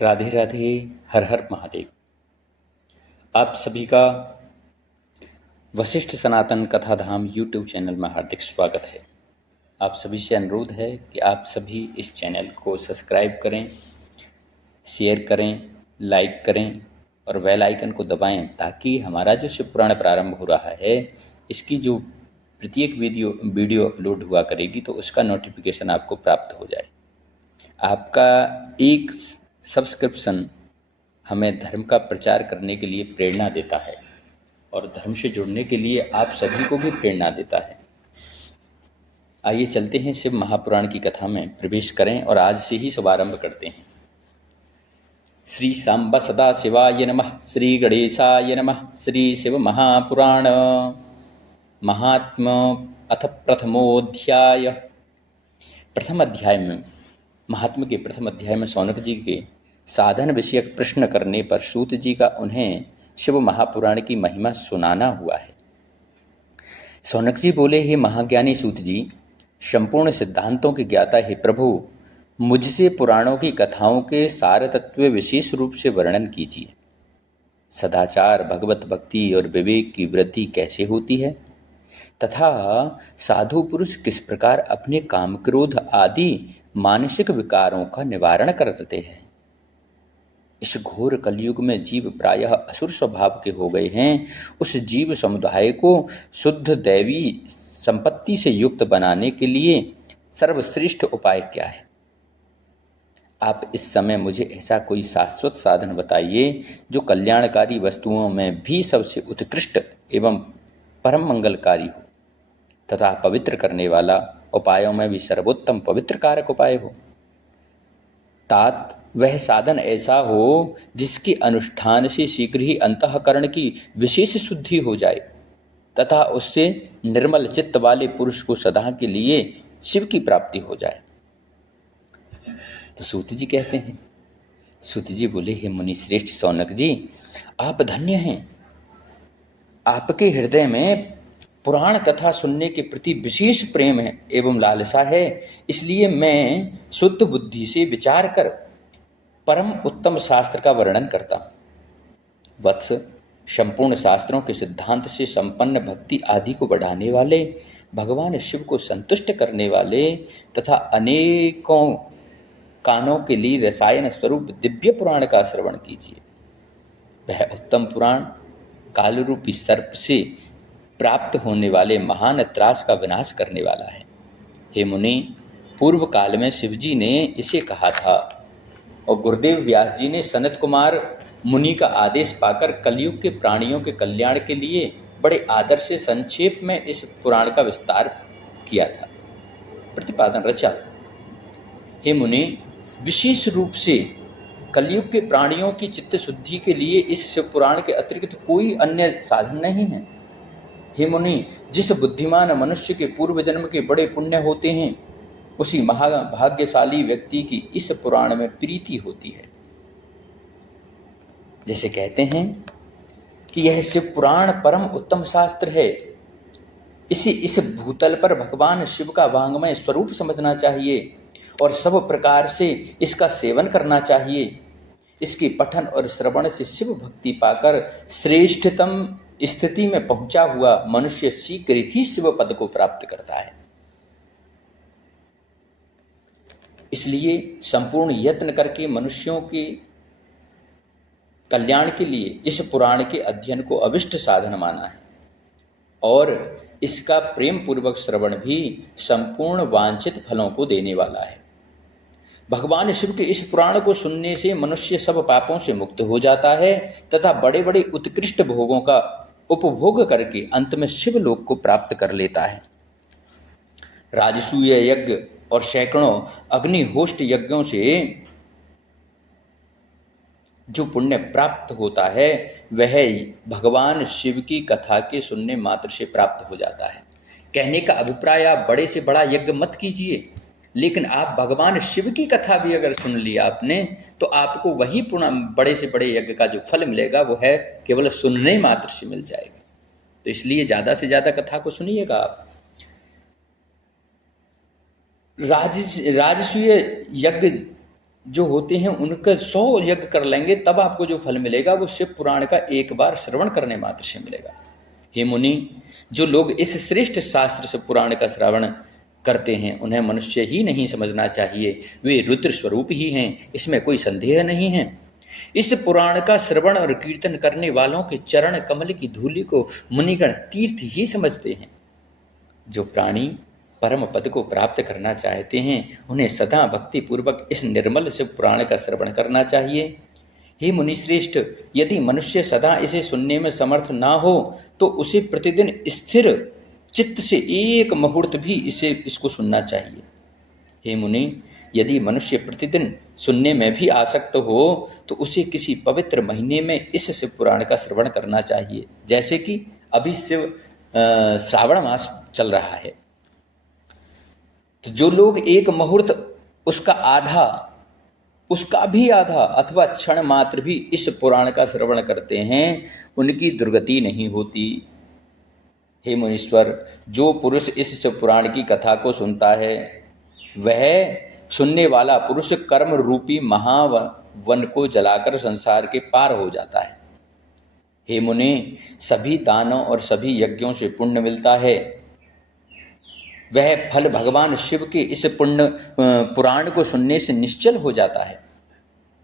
राधे राधे। हर हर महादेव। आप सभी का वशिष्ठ सनातन कथाधाम यूट्यूब चैनल में हार्दिक स्वागत है। आप सभी से अनुरोध है कि आप सभी इस चैनल को सब्सक्राइब करें, शेयर करें, लाइक करें और बेल आइकन को दबाएं ताकि हमारा जो शिव पुराण प्रारंभ हो रहा है इसकी जो प्रत्येक वीडियो अपलोड हुआ करेगी तो उसका नोटिफिकेशन आपको प्राप्त हो जाए। आपका एक सब्सक्रिप्शन हमें धर्म का प्रचार करने के लिए प्रेरणा देता है और धर्म से जुड़ने के लिए आप सभी को भी प्रेरणा देता है। आइए चलते हैं शिव महापुराण की कथा में प्रवेश करें और आज से ही शुभारंभ करते हैं। श्री सांब सदा शिवाय नमः। श्री गणेशाय नमः। श्री शिव महापुराण महात्म अथ प्रथमोध्याय। प्रथम अध्याय में महात्मा के प्रथम अध्याय में शौनक जी के साधन विषयक प्रश्न करने पर सूत जी का उन्हें शिव महापुराण की महिमा सुनाना हुआ है। शौनक जी बोले, हे महाज्ञानी सूत जी, संपूर्ण सिद्धांतों के ज्ञाता हे प्रभु, मुझसे पुराणों की कथाओं के सार तत्व विशेष रूप से वर्णन कीजिए। सदाचार, भगवत भक्ति और विवेक की वृद्धि कैसे होती है तथा साधु पुरुष किस प्रकार अपने काम क्रोध आदि मानसिक विकारों का निवारण करते हैं। इस घोर कलयुग में जीव प्रायः असुर स्वभाव के हो गए हैं। उस जीव समुदाय को शुद्ध दैवी संपत्ति से युक्त बनाने के लिए सर्वश्रेष्ठ उपाय क्या है? आप इस समय मुझे ऐसा कोई शाश्वत साधन बताइए जो कल्याणकारी वस्तुओं में भी सबसे उत्कृष्ट एवं परम मंगलकारी हो तथा पवित्र करने वाला, उपायों में भी सर्वोत्तम पवित्र कारक उपाय हो। तात वह साधन ऐसा हो जिसके अनुष्ठान से शीघ्र ही अंतःकरण की विशेष शुद्धि हो जाए तथा उससे निर्मल चित्त वाले पुरुष को सदा के लिए शिव की प्राप्ति हो जाए। तो सूत जी कहते हैं, सूत जी बोले, हे मुनि श्रेष्ठ शौनक जी, आप धन्य हैं। आपके हृदय में पुराण कथा सुनने के प्रति विशेष प्रेम है एवं लालसा है, इसलिए मैं शुद्ध बुद्धि से विचार कर परम उत्तम शास्त्र का वर्णन करता हूँ। वत्स, संपूर्ण शास्त्रों के सिद्धांत से संपन्न भक्ति आदि को बढ़ाने वाले, भगवान शिव को संतुष्ट करने वाले तथा अनेकों कानों के लिए रसायन स्वरूप दिव्य पुराण का श्रवण कीजिए। वह उत्तम पुराण काल रूपी सर्प से प्राप्त होने वाले महान त्रास का विनाश करने वाला है। हे मुनि, पूर्व काल में शिवजी ने इसे कहा था और गुरुदेव व्यास जी ने सनत कुमार मुनि का आदेश पाकर कलयुग के प्राणियों के कल्याण के लिए बड़े आदर से संक्षेप में इस पुराण का विस्तार किया था, प्रतिपादन रचा था। हे मुनि, विशेष रूप से कलयुग के प्राणियों की चित्त शुद्धि के लिए इस शिव पुराण के अतिरिक्त कोई अन्य साधन नहीं है। हे मुनि, जिस बुद्धिमान मनुष्य के पूर्व जन्म के बड़े पुण्य होते हैं उसी महाभाग्यशाली व्यक्ति की इस पुराण में प्रीति होती है। जैसे कहते हैं कि यह शिव पुराण परम उत्तम शास्त्र है, इस भूतल पर भगवान शिव का वांग्मय स्वरूप समझना चाहिए और सब प्रकार से इसका सेवन करना चाहिए। इसके पठन और श्रवण से शिव भक्ति पाकर श्रेष्ठतम स्थिति में पहुंचा हुआ मनुष्य शीघ्र ही शिव पद को प्राप्त करता है। इसलिए संपूर्ण यत्न करके मनुष्यों के कल्याण के लिए इस पुराण के अध्ययन को अभिष्ट साधन माना है और इसका प्रेम पूर्वक श्रवण भी संपूर्ण वांछित फलों को देने वाला है। भगवान शिव के इस पुराण को सुनने से मनुष्य सब पापों से मुक्त हो जाता है तथा बड़े बड़े उत्कृष्ट भोगों का उपभोग करके अंत में शिव लोक को प्राप्त कर लेता है। राजसूय यज्ञ और सैकड़ों अग्निहोष्ट यज्ञों से जो पुण्य प्राप्त होता है वह भगवान शिव की कथा के सुनने मात्र से प्राप्त हो जाता है। कहने का अभिप्राय, आप बड़े से बड़ा यज्ञ मत कीजिए, लेकिन आप भगवान शिव की कथा भी अगर सुन लिया आपने तो आपको वही बड़े से बड़े यज्ञ का जो फल मिलेगा वो है केवल सुनने मात्र से मिल जाएगा। तो इसलिए ज़्यादा से ज़्यादा कथा को सुनिएगा आप। राजसूय यज्ञ जो होते हैं उनका 100 यज्ञ कर लेंगे तब आपको जो फल मिलेगा वो शिव पुराण का एक बार श्रवण करने मात्र से मिलेगा। हे मुनि, जो लोग इस श्रेष्ठ शास्त्र से पुराण का श्रवण करते हैं उन्हें मनुष्य ही नहीं समझना चाहिए, वे रुद्र स्वरूप ही हैं, इसमें कोई संदेह नहीं है। इस पुराण का श्रवण और कीर्तन करने वालों के चरण कमल की धूलि को मुनिगण तीर्थ ही समझते हैं। जो प्राणी परम पद को प्राप्त करना चाहते हैं उन्हें सदा भक्ति पूर्वक इस निर्मल शिव पुराण का श्रवण करना चाहिए। हे मुनिश्रेष्ठ, यदि मनुष्य सदा इसे सुनने में समर्थ ना हो तो उसे प्रतिदिन स्थिर चित्त से एक मुहूर्त भी इसको सुनना चाहिए। हे मुनि, यदि मनुष्य प्रतिदिन सुनने में भी आसक्त हो तो उसे किसी पवित्र महीने में इस शिव पुराण का श्रवण करना चाहिए। जैसे कि अभी श्रावण मास चल रहा है, तो जो लोग एक मुहूर्त उसका भी आधा अथवा क्षण मात्र भी इस पुराण का श्रवण करते हैं उनकी दुर्गति नहीं होती। हे मुनीश्वर, जो पुरुष इस शिव पुराण की कथा को सुनता है वह सुनने वाला पुरुष कर्म रूपी महावन को जलाकर संसार के पार हो जाता है। हे मुनि, सभी दानों और सभी यज्ञों से पुण्य मिलता है, वह फल भगवान शिव के इस पुराण को सुनने से निश्चल हो जाता है।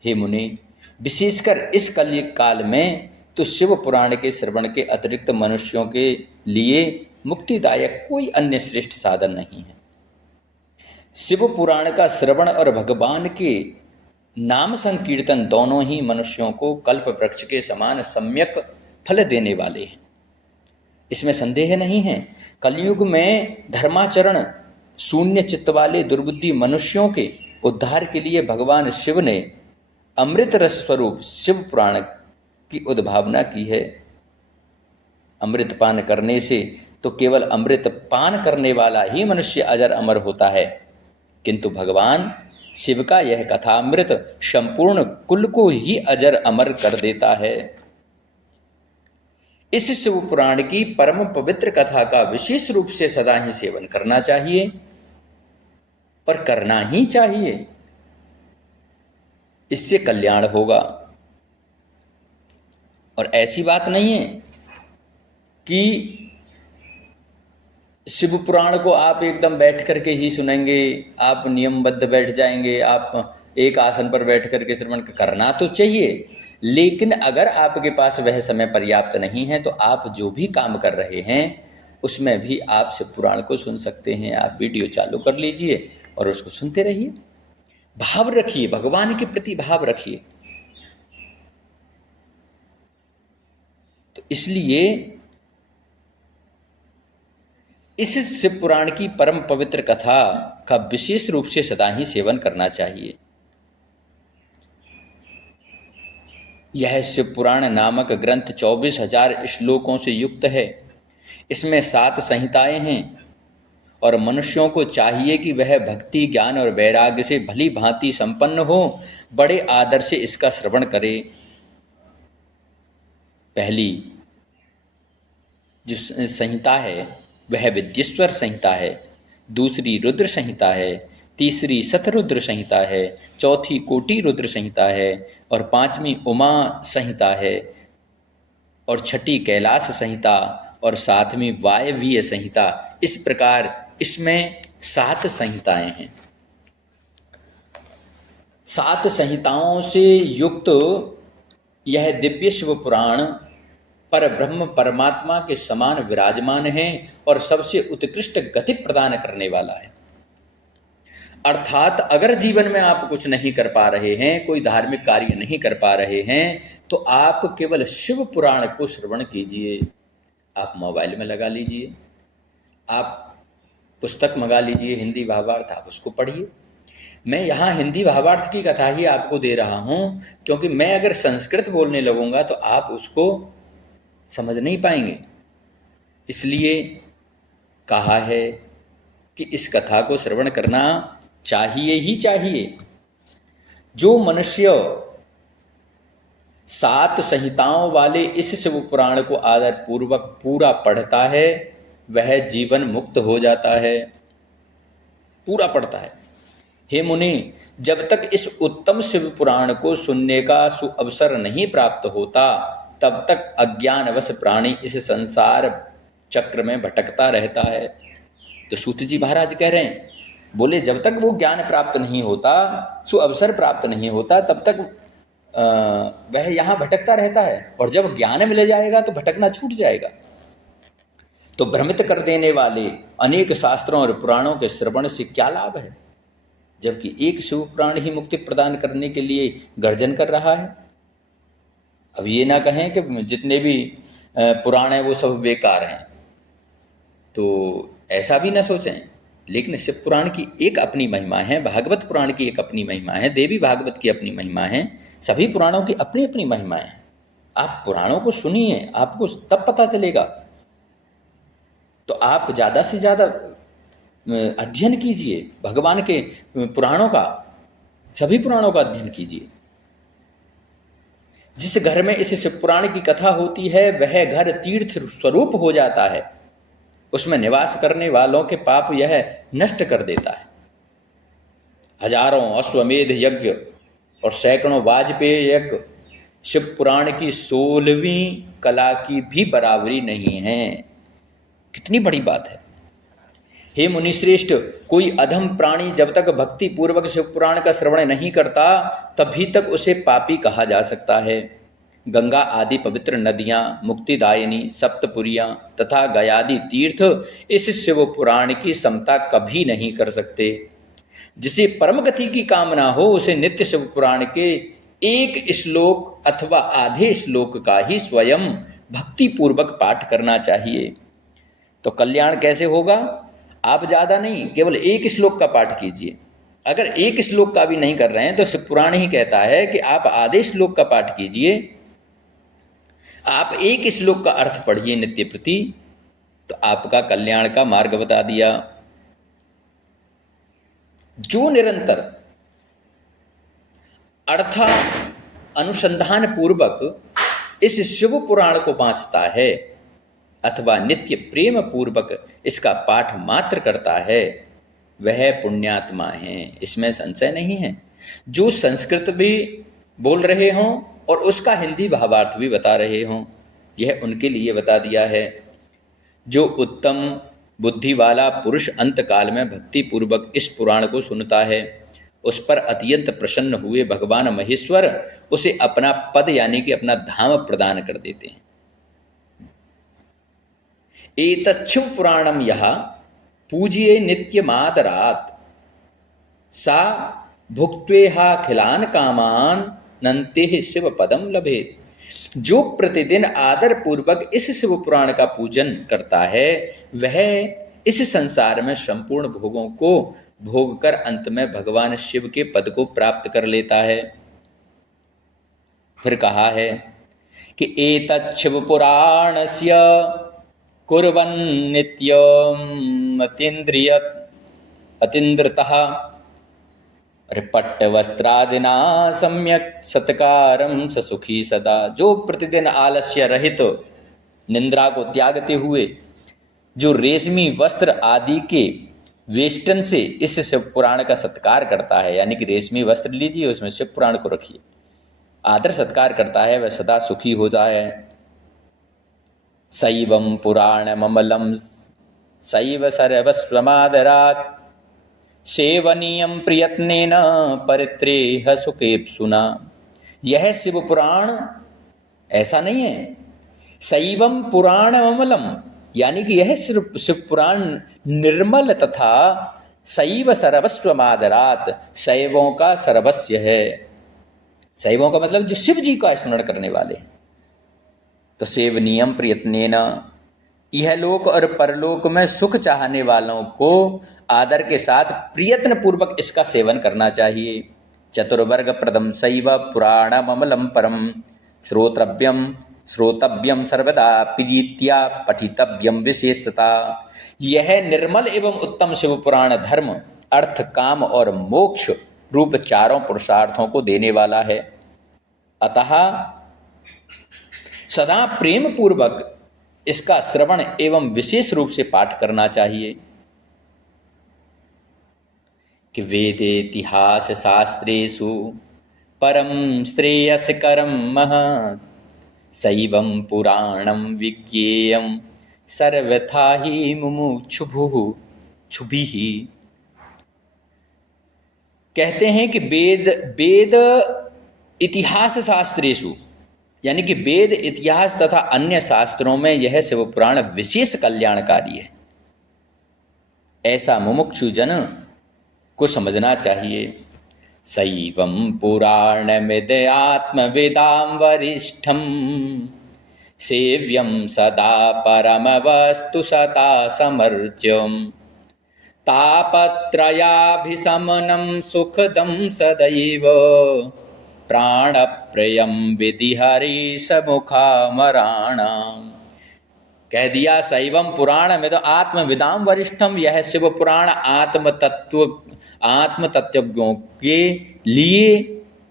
हे मुनि, विशेषकर इस कलयुग काल में तो शिव पुराण के श्रवण के अतिरिक्त मनुष्यों के लिए मुक्तिदायक कोई अन्य श्रेष्ठ साधन नहीं है। शिव पुराण का श्रवण और भगवान के नाम संकीर्तन दोनों ही मनुष्यों को कल्प वृक्ष के समान सम्यक फल देने वाले हैं, इसमें संदेह नहीं है। कलयुग में धर्माचरण शून्य चित्त वाले दुर्बुद्धि मनुष्यों के उद्धार के लिए भगवान शिव ने अमृत रस स्वरूप शिव पुराण की उद्भावना की है। अमृत पान करने से तो केवल अमृत पान करने वाला ही मनुष्य अजर अमर होता है, किंतु भगवान शिव का यह कथामृत संपूर्ण कुल को ही अजर अमर कर देता है। इस शिव पुराण की परम पवित्र कथा का विशेष रूप से सदा ही सेवन करना चाहिए और करना ही चाहिए, इससे कल्याण होगा। और ऐसी बात नहीं है कि शिव पुराण को आप एकदम बैठ करके ही सुनेंगे, आप नियमबद्ध बैठ जाएंगे, आप एक आसन पर बैठ करके श्रवण करना तो चाहिए, लेकिन अगर आपके पास वह समय पर्याप्त नहीं है तो आप जो भी काम कर रहे हैं उसमें भी आप शिव पुराण को सुन सकते हैं। आप वीडियो चालू कर लीजिए और उसको सुनते रहिए, भाव रखिए, भगवान के प्रति भाव रखिए। तो इसलिए इस शिव पुराण की परम पवित्र कथा का विशेष रूप से सदा ही सेवन करना चाहिए। यह शिव पुराण नामक ग्रंथ 24,000 श्लोकों से युक्त है। इसमें 7 संहिताएं हैं और मनुष्यों को चाहिए कि वह भक्ति, ज्ञान और वैराग्य से भली भांति संपन्न हो, बड़े आदर से इसका श्रवण करे। पहली जो संहिता है वह विद्येश्वर संहिता है, दूसरी रुद्र संहिता है, तीसरी शतरुद्र संहिता है, चौथी कोटि रुद्र संहिता है और 5वीं उमा संहिता है और 6ठी कैलाश संहिता और 7वीं वायवीय संहिता। इस प्रकार इसमें 7 संहिताएं हैं। 7 संहिताओं से युक्त यह दिव्य शिव पुराण पर ब्रह्म परमात्मा के समान विराजमान है और सबसे उत्कृष्ट गति प्रदान करने वाला है। अर्थात अगर जीवन में आप कुछ नहीं कर पा रहे हैं, कोई धार्मिक कार्य नहीं कर पा रहे हैं, तो आप केवल शिव पुराण को श्रवण कीजिए। आप मोबाइल में लगा लीजिए, आप पुस्तक मंगा लीजिए हिंदी भावार्थ, आप उसको पढ़िए। मैं यहाँ हिंदी भावार्थ की कथा ही आपको दे रहा हूँ, क्योंकि मैं अगर संस्कृत बोलने लगूंगा तो आप उसको समझ नहीं पाएंगे। इसलिए कहा है कि इस कथा को श्रवण करना चाहिए ही चाहिए। जो मनुष्य 7 संहिताओं वाले इस शिव पुराण को आदर पूर्वक पूरा पढ़ता है वह जीवन मुक्त हो जाता है। पूरा पढ़ता है, हे मुनि, जब तक इस उत्तम शिव पुराण को सुनने का सुअवसर नहीं प्राप्त होता, तब तक अज्ञानवश प्राणी इस संसार चक्र में भटकता रहता है। तो सूत जी महाराज कह रहे हैं, बोले जब तक वो ज्ञान प्राप्त नहीं होता, सुअवसर प्राप्त नहीं होता, तब तक वह यहाँ भटकता रहता है, और जब ज्ञान मिल जाएगा तो भटकना छूट जाएगा। तो भ्रमित कर देने वाले अनेक शास्त्रों और पुराणों के श्रवण से क्या लाभ है, जबकि एक शिव पुराण ही मुक्ति प्रदान करने के लिए गर्जन कर रहा है। अब ये ना कहें कि जितने भी पुराण हैं वो सब बेकार हैं, तो ऐसा भी ना सोचें। लेकिन शिव पुराण की एक अपनी महिमा है, भागवत पुराण की एक अपनी महिमा है, देवी भागवत की अपनी महिमा है, सभी पुराणों की अपनी अपनी महिमा है। आप पुराणों को सुनिए, आपको तब पता चलेगा। तो आप ज़्यादा से ज़्यादा अध्ययन कीजिए भगवान के पुराणों का, सभी पुराणों का अध्ययन कीजिए। जिस घर में इस शिव पुराण की कथा होती है, वह घर तीर्थ स्वरूप हो जाता है। उसमें निवास करने वालों के पाप यह नष्ट कर देता है। हजारों अश्वमेध यज्ञ और सैकड़ों वाजपेयी यज्ञ शिव पुराण की 16वीं कला की भी बराबरी नहीं है। कितनी बड़ी बात है। हे मुनिश्रेष्ठ, कोई अधम प्राणी जब तक भक्ति पूर्वक शिव पुराण का श्रवण नहीं करता, तभी तक उसे पापी कहा जा सकता है। गंगा आदि पवित्र नदियाँ, मुक्तिदायिनी सप्तपुरियाँ तथा गयादि तीर्थ इस शिव पुराण की समता कभी नहीं कर सकते। जिसे परम गति की कामना हो, उसे नित्य शिव पुराण के एक श्लोक अथवा आधे श्लोक का ही स्वयं भक्ति पूर्वक पाठ करना चाहिए। तो कल्याण कैसे होगा? आप ज़्यादा नहीं, केवल एक श्लोक का पाठ कीजिए। अगर एक श्लोक का भी नहीं कर रहे हैं तो शिव पुराण ही कहता है कि आप आधे श्लोक का पाठ कीजिए, आप एक श्लोक का अर्थ पढ़िए नित्य प्रति, तो आपका कल्याण का मार्ग बता दिया। जो निरंतर अर्थ अनुसंधान पूर्वक इस शिव पुराण को बांचता है अथवा नित्य प्रेम पूर्वक इसका पाठ मात्र करता है, वह पुण्यात्मा है, इसमें संशय नहीं है। जो संस्कृत भी बोल रहे हों और उसका हिंदी भावार्थ भी बता रहे हों, यह उनके लिए बता दिया है। जो उत्तम बुद्धि वाला पुरुष अंतकाल में भक्ति पूर्वक इस पुराण को सुनता है, उस पर अत्यंत प्रसन्न हुए भगवान महेश्वर उसे अपना पद यानी कि अपना धाम प्रदान कर देते हैं। एतच्छिव पुराणम यह पूजिये नित्यमादरात् सा भुक्त्वेहाखिलान कामान नन्ते शिव पदम लभेत। जो प्रतिदिन आदर पूर्वक इस शिव पुराण का पूजन करता है, वह इस संसार में संपूर्ण भोगों को भोग कर अंत में भगवान शिव के पद को प्राप्त कर लेता है। फिर कहा है कि एतच्छिव पुराणस्य कुर्वन् नित्यम् अतीन्द्रियतः पट्टवस्त्रादिना सम्यक सत्कारम स सुखी सदा। जो प्रतिदिन आलस्य रहित निंद्रा को त्यागते हुए जो रेशमी वस्त्र आदि के वेष्टन से इस शिव पुराण का सत्कार करता है, यानी कि रेशमी वस्त्र लीजिए, उसमें शिव पुराण को रखिए, आदर सत्कार करता है, वह सदा सुखी हो जाए। सैवं पुराणममलं सैव सर्वस्वमादरात् सेवनीयं प्रयत्नेन परित्रेह सुखेप्सुना। यह शिव पुराण ऐसा नहीं है, शैवम पुराणममलम, यानी कि यह शिव पुराण निर्मल तथा शैव सर्वस्वमादरात्, शैवों का सर्वस्व है। शैवों का मतलब जो शिव जी का स्मरण करने वाले हैं। तो सेवनीयम प्रयत्नेन, यह लोक और परलोक में सुख चाहने वालों को आदर के साथ प्रयत्न पूर्वक इसका सेवन करना चाहिए। चतुर्वर्ग प्रदम शैव पुराणममलम परम श्रोतव्यम सर्वदा प्रीत्या पठितव्यम विशेषता। यह निर्मल एवं उत्तम शिव पुराण धर्म, अर्थ, काम और मोक्ष रूप चारों पुरुषार्थों को देने वाला है। अतः सदा प्रेम पूर्वक इसका श्रवण एवं विशेष रूप से पाठ करना चाहिए। कि वेदेतिहास शास्त्रेषु परम श्रेयस्करं महत् सैवं पुराणं विज्ञेयं सर्वथा ही मुमुक्षुभुः क्षुभिः। कहते हैं कि वेद वेद इतिहास शास्त्रेषु, यानी कि वेद इतिहास तथा अन्य शास्त्रों में यह शिव पुराण विशेष कल्याणकारी है, ऐसा मुमुक्षु जन को समझना चाहिए। सैवं पुराणमिद आत्मविदां वरिष्ठं सेव्यं सदा परमवस्तु सता समर्च्यं तापत्रयाभिशमनं सुखदं सदैव प्राणप्रियं विधि हरीशमुखामराणाम्। कह दिया शैवम पुराणमिद आत्मविदाम वरिष्ठम, यह शिव पुराण आत्म तत्वज्ञों के लिए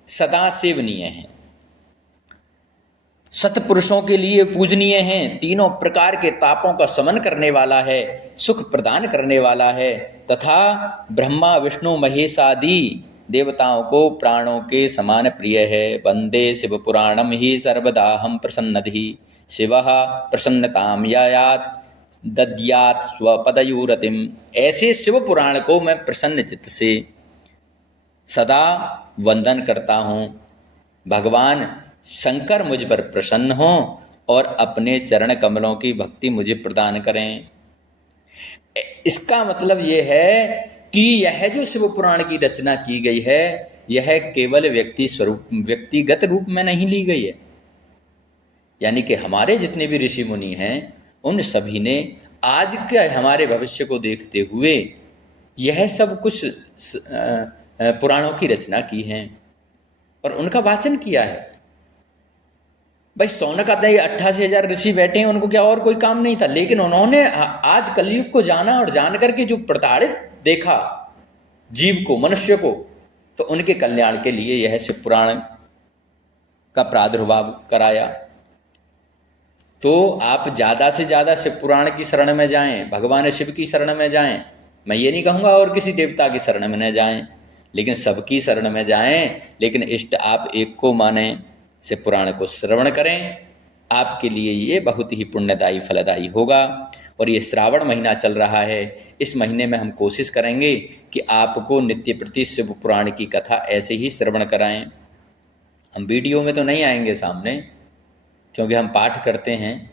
सदा सेवनीय है, सतपुरुषों के लिए पूजनीय हैं, तीनों प्रकार के तापों का शमन करने वाला है, सुख प्रदान करने वाला है तथा ब्रह्मा विष्णु महेश आदि देवताओं को प्राणों के समान प्रिय है। वंदे शिव पुराणम ही सर्वदा हम प्रसन्नधि शिवः प्रसन्नताम यायात दद्यात स्वपदयुरतिम। ऐसे शिव पुराण को मैं प्रसन्न चित्त से सदा वंदन करता हूँ। भगवान शंकर मुझ पर प्रसन्न हों और अपने चरण कमलों की भक्ति मुझे प्रदान करें। इसका मतलब ये है कि यह जो शिव पुराण की रचना की गई है, यह केवल व्यक्तिगत रूप में नहीं ली गई है, यानी कि हमारे जितने भी ऋषि मुनि हैं उन सभी ने आज के हमारे भविष्य को देखते हुए यह सब कुछ पुराणों की रचना की है और उनका वाचन किया है। भाई शौनक आदि 88,000 ऋषि बैठे हैं, उनको क्या और कोई काम नहीं था, लेकिन उन्होंने आज कलयुग को जाना और जान करके जो प्रताड़ित देखा जीव को, मनुष्य को, तो उनके कल्याण के लिए यह शिव पुराण का प्रादुर्भाव कराया। तो आप ज़्यादा से ज़्यादा शिव पुराण की शरण में जाएं, भगवान शिव की शरण में जाएं। मैं ये नहीं कहूँगा और किसी देवता की शरण में न जाएं, लेकिन सबकी शरण में जाएं, लेकिन इष्ट आप एक को मानें, शिव पुराण को श्रवण करें। आपके लिए ये बहुत ही पुण्यदायी फलदायी होगा। और ये श्रावण महीना चल रहा है, इस महीने में हम कोशिश करेंगे कि आपको नित्य प्रति शिव पुराण की कथा ऐसे ही श्रवण कराएं। हम वीडियो में तो नहीं आएंगे सामने, क्योंकि हम पाठ करते हैं,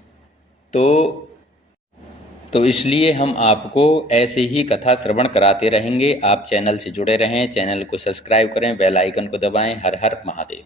तो इसलिए हम आपको ऐसे ही कथा श्रवण कराते रहेंगे। आप चैनल से जुड़े रहें, चैनल को सब्सक्राइब करें, बेल आइकन को दबाएं। हर हर महादेव।